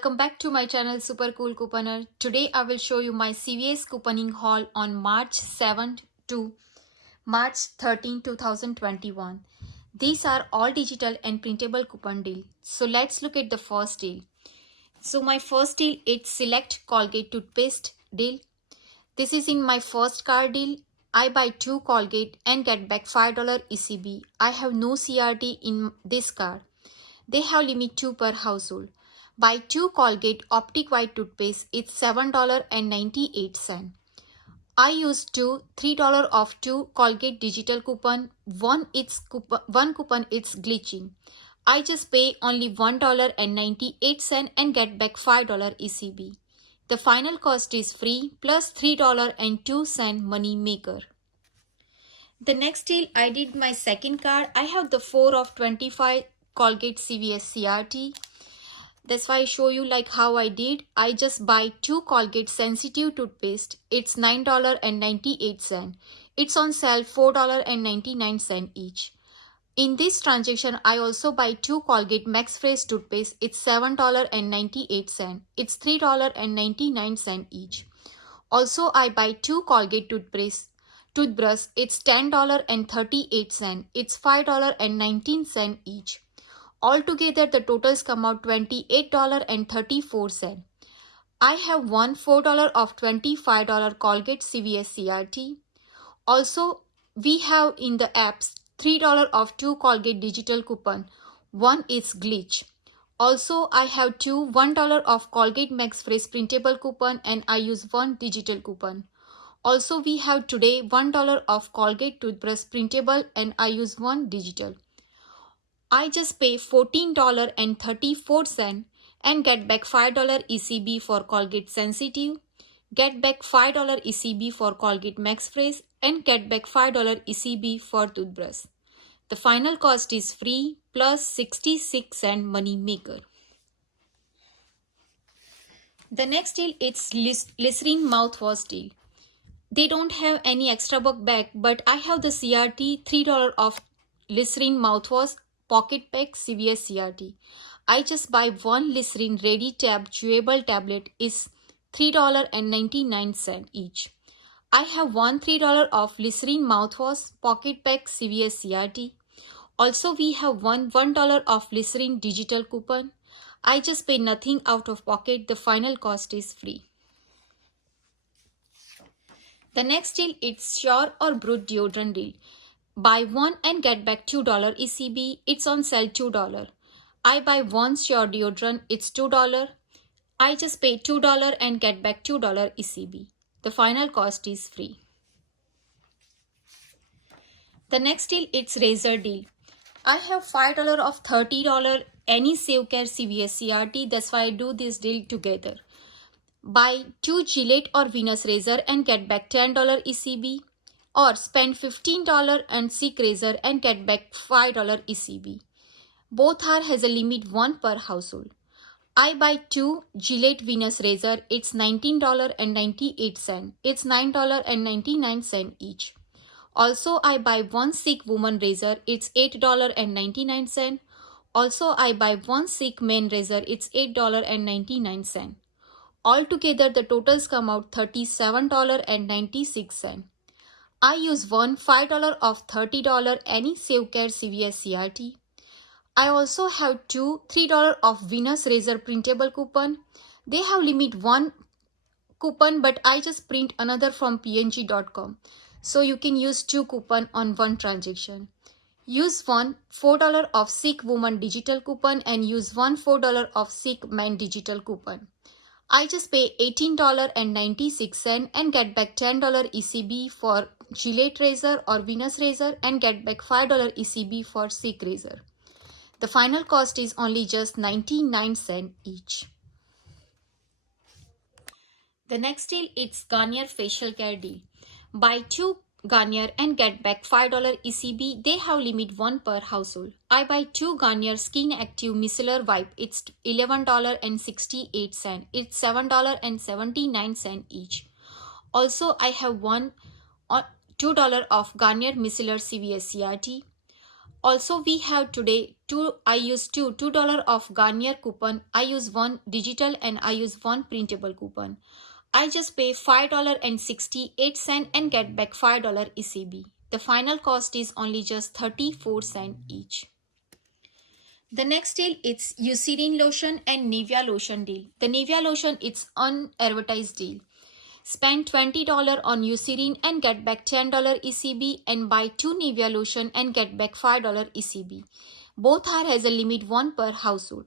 Welcome back to my channel Super Cool Couponer. Today I will show you my CVS couponing haul on March 7 to March 13, 2021. These are all digital and printable coupon deal. So let's look at the first deal. So my first deal is Select Colgate toothpaste deal. This is in my first card deal. I buy 2 Colgate and get back $5 ECB. I have no CRT in this card. They have limit 2 per household. Buy 2 Colgate Optic White toothpaste, it's $7.98. I used $3 off 2 Colgate digital coupon. One coupon it's glitching. I just pay only $1.98 and get back $5 ECB. The final cost is free plus $3.02 money maker. The next deal I did my second card. I have the 4 of 25 Colgate CVS CRT. That's why I show you like how I did. I just buy 2 Colgate sensitive toothpaste. It's $9.98. It's on sale $4.99 each. In this transaction, I also buy 2 Colgate Max Fresh toothpaste. It's $7.98. It's $3.99 each. Also, I buy 2 Colgate toothbrush. It's $10.38. It's $5.19 each. Altogether, the totals come out $28.34. I have won $4 of $25 Colgate CVS CRT. Also, we have in the apps $3 of 2 Colgate digital coupon. One is glitch. Also, I have two $1 of Colgate Max Fresh printable coupon and I use 1 digital coupon. Also, we have today $1 of Colgate toothbrush printable and I use 1 digital. I just pay $14.34 and get back $5 ECB for Colgate Sensitive, get back $5 ECB for Colgate Max Fresh and get back $5 ECB for toothbrush. The final cost is free plus 66 cent money maker. The next deal is Listerine mouthwash deal. They don't have any extra buck back, but I have the CRT $3 off Listerine mouthwash pocket pack CVS CRT. I just buy 1 Listerine Ready Tab chewable tablet is $3.99 each. I have won $3 off Listerine mouthwash pocket pack CVS CRT. Also, we have won $1 off Listerine digital coupon. I just pay nothing out of pocket. The final cost is free. The next deal is Sure or Brute deodorant deal. Buy 1 and get back $2 ECB. It's on sale $2. I buy 1 Sure deodorant. It's $2. I just pay $2 and get back $2 ECB. The final cost is free. The next deal is Razor deal. I have $5 of $30 any SaveCare CVS CRT. That's why I do this deal together. Buy 2 Gillette or Venus razor and get back $10 ECB. Or spend $15 and Seek razor and get back $5 ECB. Both has a limit 1 per household. I buy 2 Gillette Venus razor. It's $19.98. It's $9.99 each. Also, I buy 1 Seek woman razor. It's $8.99. Also, I buy 1 Seek men razor. It's $8.99. Altogether, the totals come out $37.96. I use $5 of $30 any SaveCare CVS CRT. I also have 2 $3 of Venus razor printable coupon. They have limit 1 coupon, but I just print another from png.com. So you can use 2 coupon on 1 transaction. Use $4 of Seek woman digital coupon and use $4 of Seek men digital coupon. I just pay $18.96 and get back $10 ECB for Gillette razor or Venus razor and get back $5 ECB for Seek razor. The final cost is only just 99 cents each. The next deal is Garnier facial care deal. Buy 2 Garnier and get back $5 ECB. They have limit 1 per household. I buy 2 Garnier Skin Active Micellar Wipe. It's $11.68. It's $7.79 each. Also, I have $2 of Garnier Micellar CVS CRT. Also, we have today I use $2 of Garnier coupon. I use one digital and I use one printable coupon. I just pay $5.68 and get back $5 ECB. The final cost is only just 34 cents each. The next deal is Eucerin lotion and Nivea lotion deal. The Nivea lotion it's unadvertised deal. Spend $20 on Eucerin and get back $10 ECB and buy 2 Nivea lotion and get back $5 ECB. Both are has a limit 1 per household.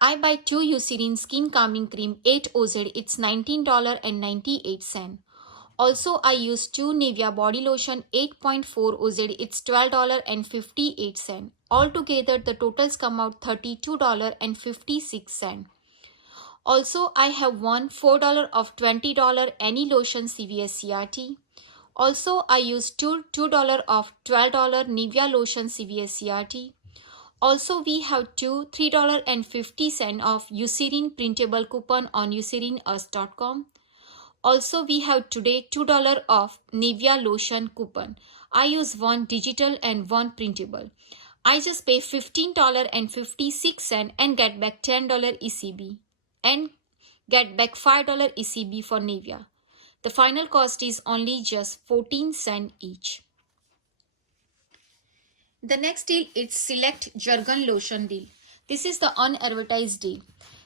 I buy 2 Eucerin skin calming cream 8 OZ, it's $19.98. Also, I use 2 Nivea body lotion 8.4 OZ, it's $12.58. Altogether, the totals come out $32.56. Also, I have one $4 of $20 any lotion CVS CRT. Also, I use $2 of $12 Nivea lotion CVS CRT. Also, we have two $3.50 of Eucerin printable coupon on eucerinus.com. Also, we have today $2 of Nivea lotion coupon. I use one digital and one printable. I just pay $15.56 and get back $10 ECB and get back $5 ECB for Nivea. The final cost is only just 14 cents each. The next deal is Select Jergen lotion deal. This is the unadvertised deal.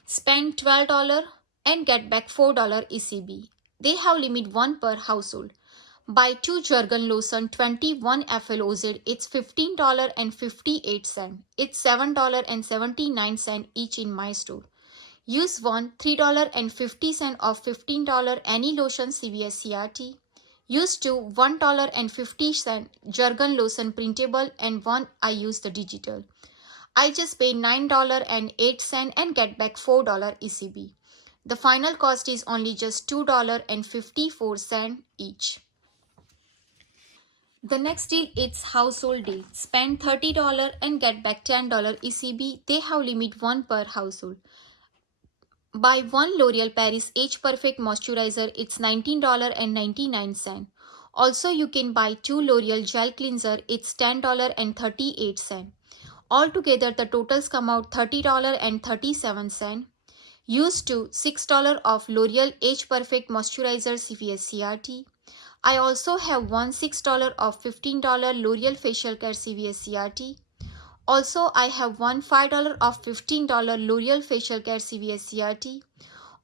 Spend $12 and get back $4 ECB. They have limit 1 per household. Buy 2 Jergen lotion 21 FLOZ, it's $15.58. It's $7.79 each in my store. Use one $3.50 of $15 any lotion CVS CRT. Use two $1.50 Jergen lotion printable and one I use the digital. I just pay $9.08 and get back $4 ECB. The final cost is only just $2.54 each. The next deal is household deal. Spend $30 and get back $10 ECB. They have limit 1 per household. Buy one L'Oreal Paris Age Perfect Moisturizer, it's $19.99. Also, you can buy 2 L'Oreal Gel Cleanser, it's $10.38. Altogether, the totals come out $30.37. Use to $6 of L'Oreal Age Perfect Moisturizer CVS CRT. I also have one $6 of $15 L'Oreal Facial Care CVS CRT. Also, I have one $5 of $15 L'Oreal Facial Care CVS CRT.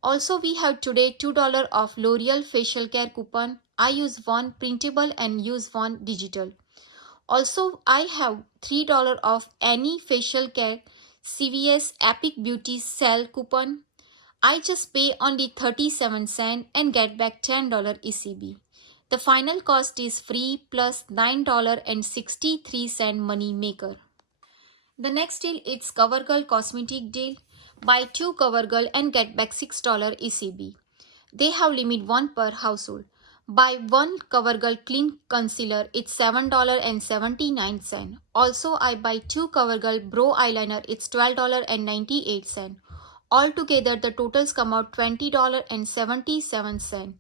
Also, we have today $2 of L'Oreal Facial Care coupon. I use one printable and use one digital. Also, I have $3 of any facial care CVS Epic Beauty Sale coupon. I just pay only 37 cents and get back $10 ECB. The final cost is free plus $9.63 money maker. The next deal is CoverGirl cosmetic deal. Buy 2 CoverGirl and get back $6 ECB. They have limit 1 per household. Buy one CoverGirl clean concealer, it's $7.79. Also, I buy 2 CoverGirl brow eyeliner, it's $12.98. Altogether, the totals come out $20.77.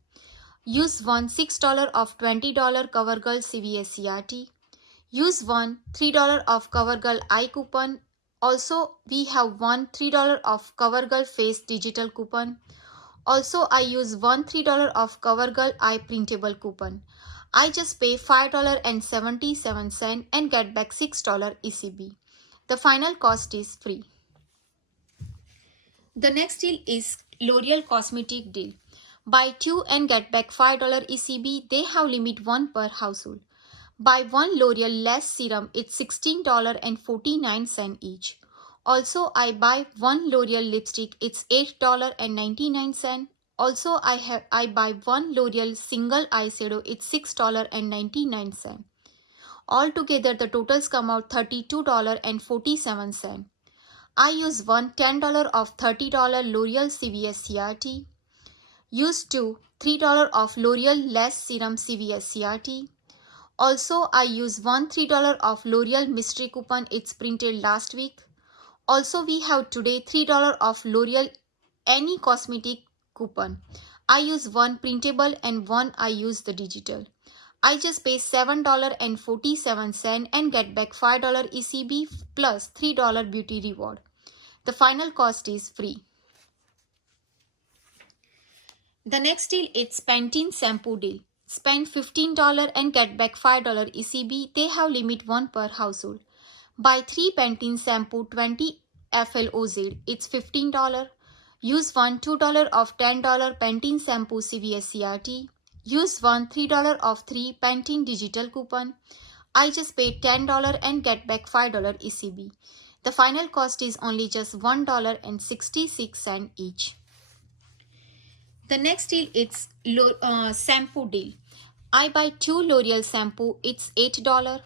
Use one $6 of $20 CoverGirl CVS CRT. Use one $3 of CoverGirl eye coupon. Also, we have one $3 of CoverGirl face digital coupon. Also, I use one $3 of CoverGirl eye printable coupon. I just pay $5.77 and get back $6 ECB. The final cost is free. The next deal is L'Oreal cosmetic deal. Buy 2 and get back $5 ECB. They have limit 1 per household. Buy one L'Oreal Lash Serum, it's $16.49 each. Also, I buy one L'Oreal lipstick, it's $8.99. Also, I buy one L'Oreal single eyeshadow, it's $6.99. Altogether, the totals come out $32.47. I use one $10 of $30 L'Oreal CVS CRT. Use two $3 of L'Oreal Lash Serum CVS CRT. Also, I use one $3 of L'Oreal mystery coupon, it's printed last week. Also, we have today $3 of L'Oreal any cosmetic coupon. I use one printable and one I use the digital. I just pay $7.47 and get back $5 ECB plus $3 beauty reward. The final cost is free. The next deal is Pantene shampoo deal. Spend $15 and get back $5 ECB. They have limit 1 per household. Buy 3 Pantene shampoo 20 FLOZ. It's $15. Use one $2 off $10 Pantene shampoo CVS CRT. Use one $3 off 3 Pantene digital coupon. I just paid $10 and get back $5 ECB. The final cost is only just $1.66 each. The next deal is shampoo deal. I buy 2 L'Oreal shampoo, it's $8.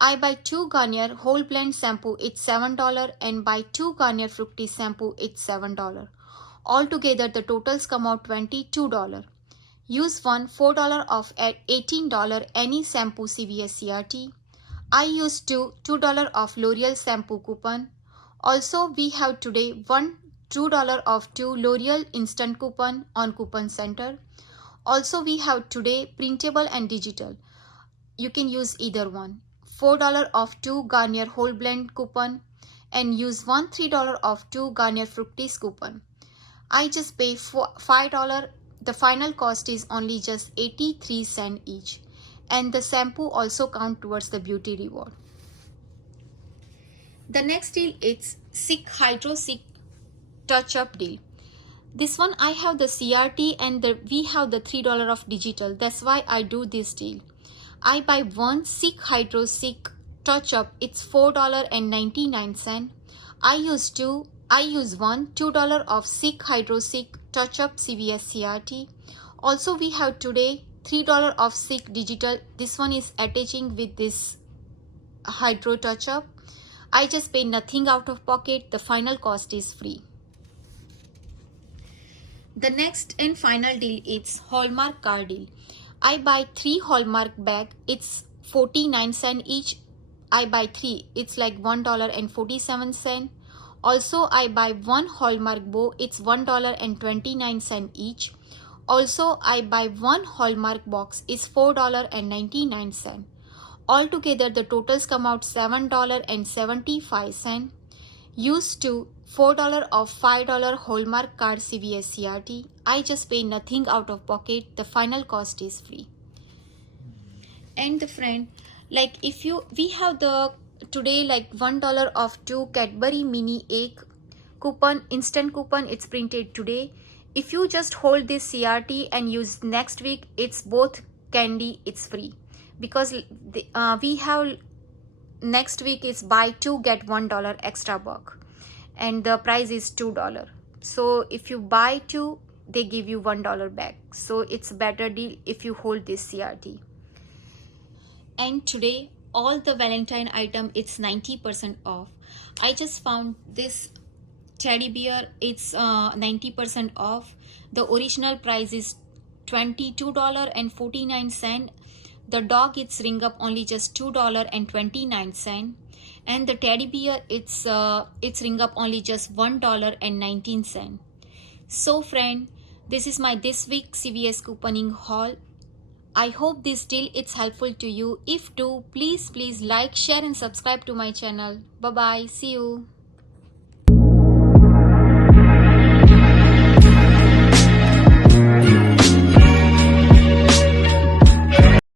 I buy 2 Garnier whole blend shampoo, it's $7, and buy 2 Garnier Fructis shampoo, it's $7. Altogether the totals come out $22. Use one $4 off at $18 any shampoo CVS CRT. I use $2 off L'Oreal shampoo coupon. Also we have today one $2 off 2 L'Oreal instant coupon on Coupon Center. Also we have today printable and digital. You can use either one. $4 off 2 Garnier whole blend coupon and use one $3 off 2 Garnier Fructis coupon. I just pay $5. The final cost is only just 83 cents each. And the shampoo also count towards the beauty reward. The next deal is Silk Hydro Silk Touch Up deal. This one I have the CRT and we have the $3 of digital. That's why I do this deal. I buy one Silk Hydro Silk Touch Up. It's $4.99. I use one $2 of Silk Hydro Silk Touch Up CVS CRT. Also we have today $3 of Silk digital. This one is attaching with this Hydro Touch Up. I just pay nothing out of pocket. The final cost is free. The next and final deal is Hallmark card deal. I buy 3 Hallmark bag. It's 49 cents each. I buy 3. It's like $1.47. Also I buy 1 Hallmark bow. It's $1.29 each. Also I buy 1 Hallmark box. It's $4.99. Altogether the totals come out $7.75. Use $4 of $5 Hallmark card CVS CRT. I just pay nothing out of pocket. The final cost is free. And the friend, like we have the today like $1 off 2 Cadbury mini egg coupon, instant coupon. It's printed today. If you just hold this CRT and use next week, it's both candy, it's free. Because we have next week is buy 2 get $1 extra buck. And the price is $2. So if you buy 2, they give you $1 back. So it's a better deal if you hold this CRT. And today all the Valentine item, it's 90% off. I just found this teddy bear, it's 90% off. The original price is $22.49. The dog, it's ring up only just $2.29. And the teddy bear, it's ring up only just $1.19. So friend, this is my this week CVS couponing haul. I hope this deal it's helpful to you. If do, please like, share and subscribe to my channel. Bye bye. See you.